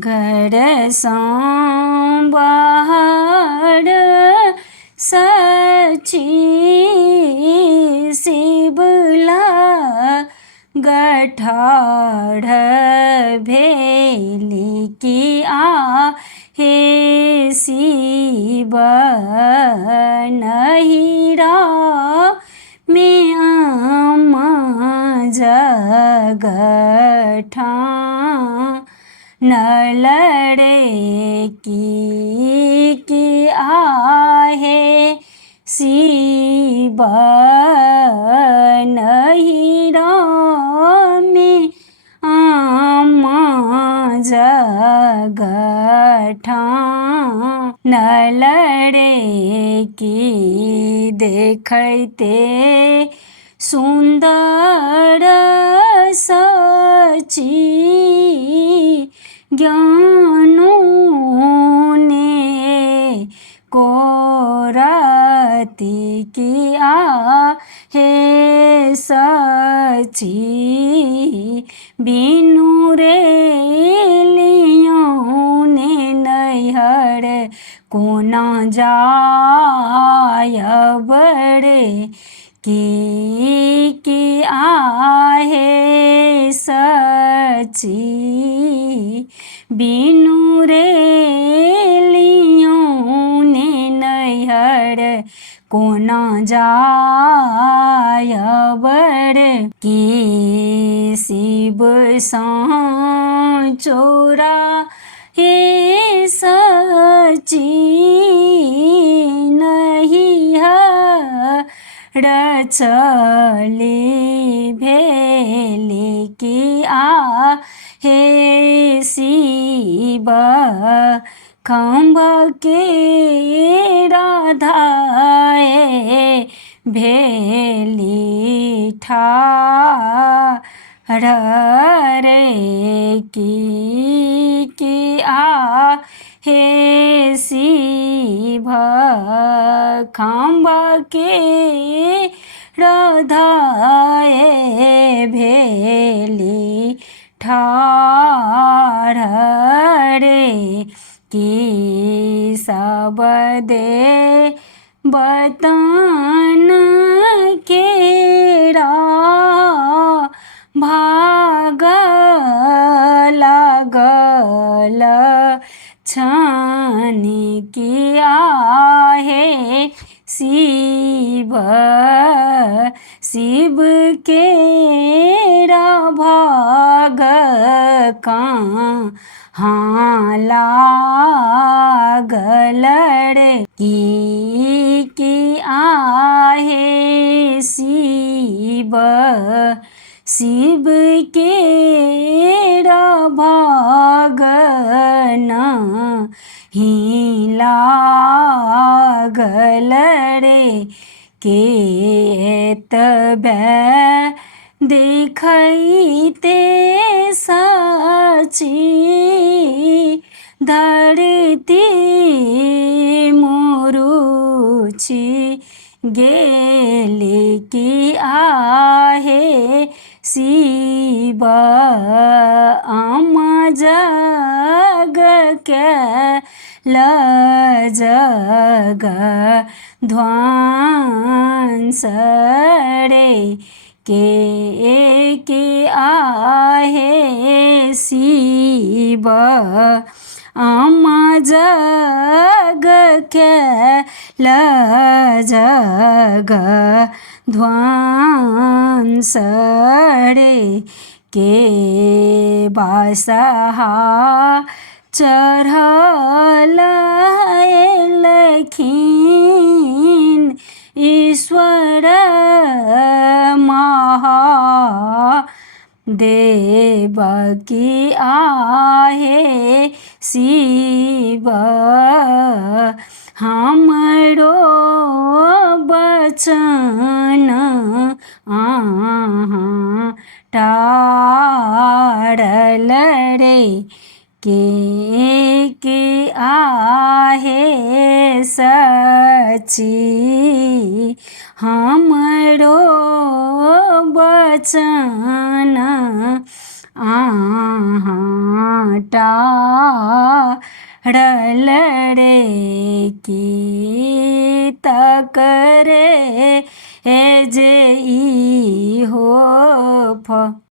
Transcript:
घर संबार सची शिबला गठाढ़ भेली की हे शिव नहिरा में आमा जगठा न लड़े की आहे शिव नहिरा में आमा जगठा न लड़े की देखते सुंदर सची ज्ञानों ने कोराती किया है सची बिनु रे लियों ने नैहर को न जाय बड़े की आहे सची बिनु रे लियों ने नैहर को न जाय बड़े की शिव चोरा हे सची नहीं रचली भेली की हे शिव खम्भ के राधाए भेली ठार रे की हे शिव खम्भ के राधाए भेली ठार रे की सब दे बतन केरा भाग लागल छानी किया है शिव शिव के भाग कहाँ लागल रे की आहे शिव शिव के भाग नहीं लागल रे के तबे देखते सची धरती मोरुची गेली की आहे शिव आमा जग के जग ध्वंस रे के आहे शिव आमा जग के जग ध्वंस रे के बासहा चढ़ल लखीन ईश्वर महा देव की आहे शिव हमरो बचन टारल रे के आहे सची हमरो बचन ટાળલ રે કે તક રે એ જે ઈ હો